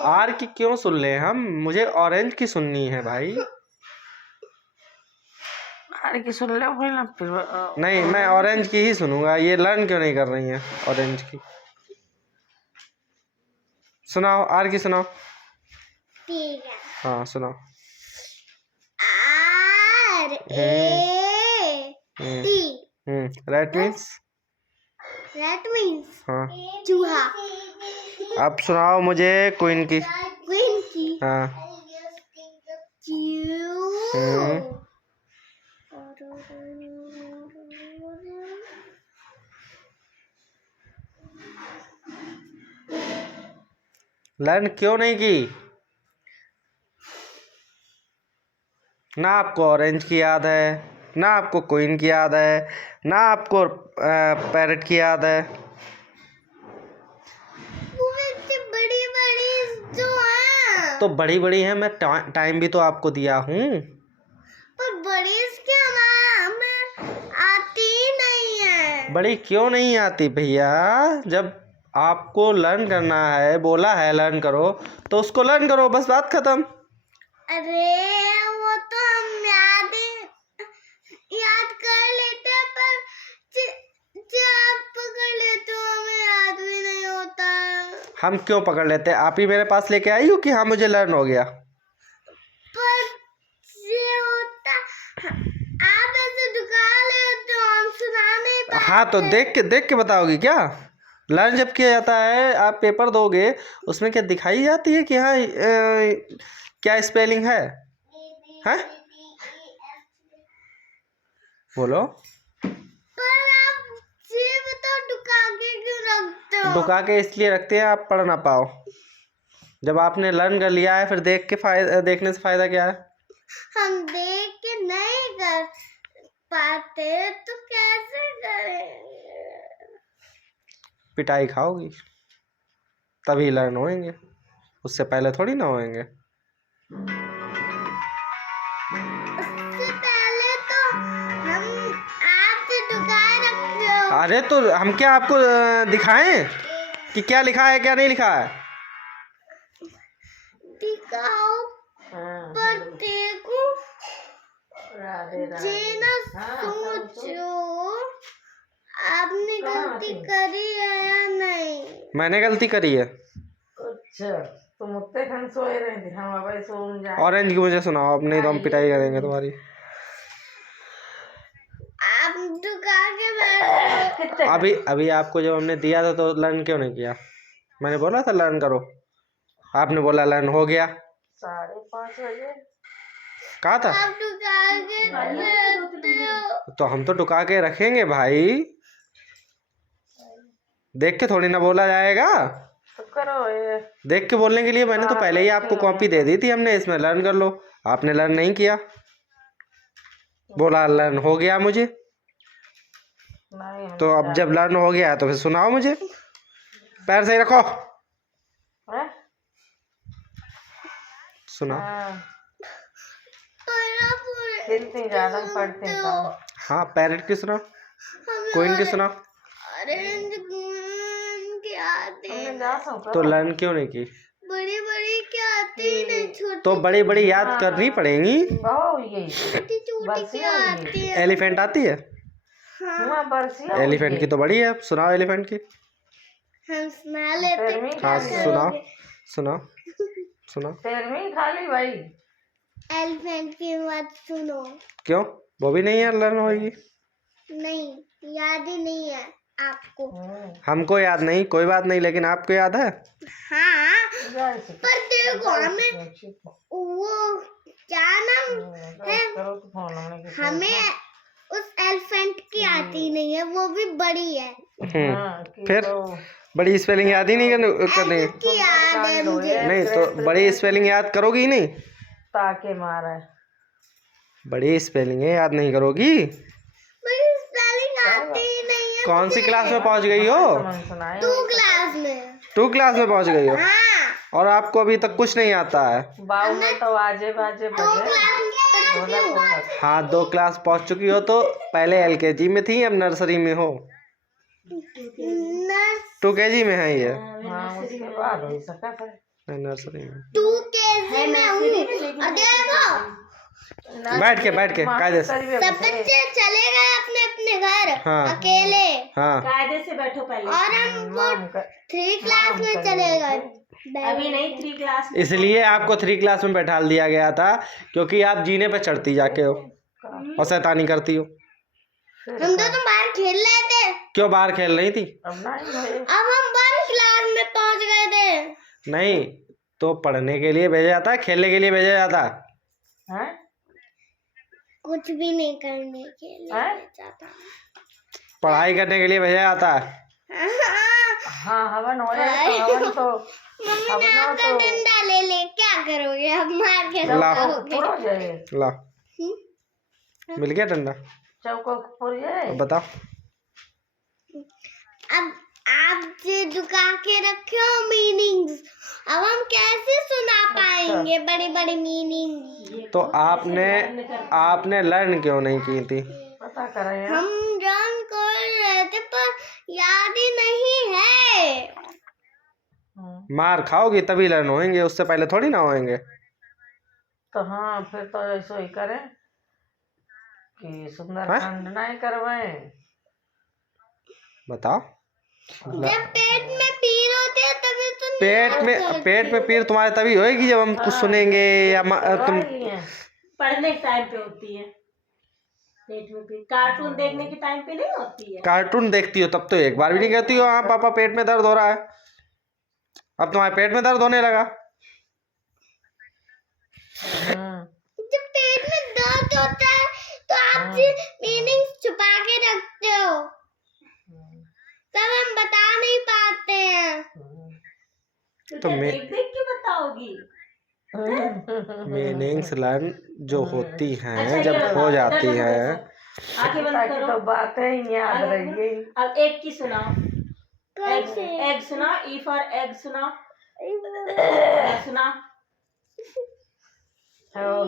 Are की क्यों सुन ले हम? मुझे ऑरेंज की सुननी है भाई। आर की सुन ले फिर ना नहीं, मैं ऑरेंज की ही सुनूंगा। ये लर्न क्यों नहीं कर रही है ऑरेंज की? सुनाओ, आर की सुनाओ। ठीक है। हाँ सुनाओ। Red means? That means हाँ। चूहा। अब सुनाओ मुझे क्वीन की। क्वीन की। हाँ। लर्न क्यों नहीं की? ना आपको ऑरेंज की याद है, ना आपको क्वीन की याद है, ना आपको पैरेट की याद है। बड़ी बड़ी जो है तो बड़ी बड़ी है, मैं टाइम भी तो आपको दिया हूँ। पर बड़ी इसके हमें आती ही नहीं है। बड़ी क्यों नहीं आती भैया? जब आपको लर्न करना है, बोला है लर्न करो, तो उसको लर्न करो, बस बात खत्म। अरे वो तो हम याद कर लेते हैं, पर जब पकड़ लेते हो हमें याद भी नहीं होता। हम क्यों पकड़ लेते हैं? आप ही मेरे पास लेके आई हो कि हाँ मुझे लर्न हो गया। पर ये होता, आप ऐसे दुका लेते हो, हम सुना नहीं पाते। हाँ तो देख के बताओगी क्या? लर्न जब किया जाता है, आप पेपर दोगे, उसमें क्या दिखाई जाती है कि हाँ क्या स्पेलिंग है? हैं? बोलो। पर आप ये तो दुका के क्यों रखते हो? दुका के इसलिए रखते हैं आप पढ़ ना पाओ। जब आपने लर्न कर लिया है, फिर देखने से फायदा क्या है? हम देख के नहीं कर पाते तो कैसे करेंगे? पिटाई खाओगी तभी लर्न होएंगे, उससे पहले थोड़ी ना होएंगे। उससे पहले तो हम आपसे दुकान रखते हो। अरे तो हम क्या आपको दिखाएं कि क्या लिखा है क्या नहीं लिखा है? दिखाओ पर देखो जे ना सोचो आपने गलती करी है या नहीं। मैंने गलती करी है? अच्छा तुम उत्ते खन सोए रहे थे, हम अब सोन जाए। ऑरेंज की मुझे सुनाओ, अब नहीं तो हम पिटाई करेंगे तुम्हारी। आप दुका के बैठ। अभी आपको जब हमने दिया था तो लर्न क्यों नहीं किया? मैंने बोला था लर्न करो, आपने बोला लर्न हो गया। 5:30 बजे कहा था? आप दुका के बैठते हो। तो हम तो टुका के रखेंगे भाई, देख के थोड़ी ना बोला जाएगा। तो करो ये। देख के बोलने के लिए मैंने तो पहले ही आपको कॉपी दे दी थी हमने, इसमें लर्न कर लो। आपने लर्न नहीं किया, बोला लर्न हो गया मुझे। नहीं तो अब जब लर्न हो गया तो फिर सुनाओ मुझे। पैर सही रखो। सुनाओ। कितनी ज्यादा पढ़ते हैं कम। हाँ पैरेट की सुनाओ, क्वीन की सुनाओ। ऑरेंज की आती है। तो लर्न क्यों नहीं की? बड़ी बड़ी क्या आती नहीं, छोटी तो बड़ी बड़ी याद करनी पड़ेगी। छोटी छोटी क्या आती है? एलिफेंट आती है? हाँ। एलिफेंट की तो बड़ी है, सुनाओ एलिफेंट की। हम सुना लेते। हाँ सुनाओ सुनाओ सुनाओ। खाली भाई एलिफेंट की बात सुनो। क्यों, वो भी नहीं है लर्न होगी? नहीं, याद ही नहीं है आपको। हमको याद नहीं, कोई बात नहीं, लेकिन आपको याद है? हाँ पर देखो हमें वो क्या नाम है, हमें उस एलिफेंट की आती नहीं है, वो भी बड़ी है। फिर बड़ी स्पेलिंग याद ही नहीं करनी की याद है मुझे। नहीं तो बड़ी स्पेलिंग याद करोगी नहीं? ताके मारा है। बड़ी स्पेलिंग याद नहीं करोगी? बड़ी स्पेलिंग आती ही नहीं है। कौन सी क्लास में पहुंच गई हो? 2 क्लास में। 2 क्लास में पहुंच गई हो? हाँ। और आपको अभी तक कुछ नहीं आता है? बाऊ में तो आजे बाजे हाँ 2 क्लास पहुंच चुकी हो, तो पहले LKG में थी, अब नर्सरी में हो। 2 KG में है ये। हाँ उसके बाद हो सकता है। नर्सरी में 2 केजी में हूँ। और देखो बैठ के कायदे से। सब बच्चे चले गए अपने अपने घर हाँ। अकेले। हाँ कायदे से बैठो पहले। और हम वो 3 क्लास में चले गए। अभी नहीं 3 क्लास में। इसलिए आपको 3 क्लास में बैठा दिया गया था क्योंकि आप जीने पे चढ़ती जाके हो और शैतानी करती हो। हम तो बाहर खेल रहे थे। क्यों बाहर खेल रही थी? अब नहीं अब हम 1 क्लास में पहुंच गए थे। नहीं तो पढ़ने के लिए भेजा जाता है, खेलने के लिए भेजा जाता है। हैं? कुछ भी नहीं करने के लिए हैं? जाता। पढ़ाई करने के लिए भेजा जाता है। हाँ हवन हो हवन तो मम्मी ने आपका डंडा ले ले, क्या करोगे अब? मार के ला। रखोगे। पूरा हो जाए ला मिल गया डंडा। चौको पूरी है। अब बताओ। अब आप जो झुका के रखे हो मीनिंग्स, अब हम कैसे सुना पाएंगे बड़ी बड़ी मीनिंग? तो आपने लर्न क्यों नहीं की थी? पता करें हम रन कर रहे थे पर याद ही नहीं है। मार खाओगी तभी लर्न होएंगे, उससे पहले थोड़ी ना होएंगे। तो हाँ फिर तो ऐसा ही करें कि सुंदरकांड नहीं करवाएं। बताओ। जब पेट में पीर होती है तभी तो नहीं पेट में पीर तुम्हारे तभी होएगी जब हम कुछ सुनेंगे या तुम। पढ़ने के टाइम पे होती है पेट में भी। कार्टून देखने के टाइम पे नहीं होती है। कार्टून देखती हो तब तो एक बार भी नहीं कहती हो हाँ पापा पेट में दर्द हो रहा है। अब तुम्हारे पेट में दर्द होने लगा। जब पेट में दर्द होता है तो आप मीनिंग्स छुपा के रखते हो, तब हम बता नहीं पाते हैं। तो मैं देख देख के बताओगी। मीनिंग्स लर्न जो होती हैं अच्छा, जब ये हो बताओ, जाती इधर है। देखो। आंखें बंद ताकि करो। तो बातें ही याद रहेंगी। अब एक की सुनाओ। एग सुना। ई फॉर एग सुना। सुना। हाँ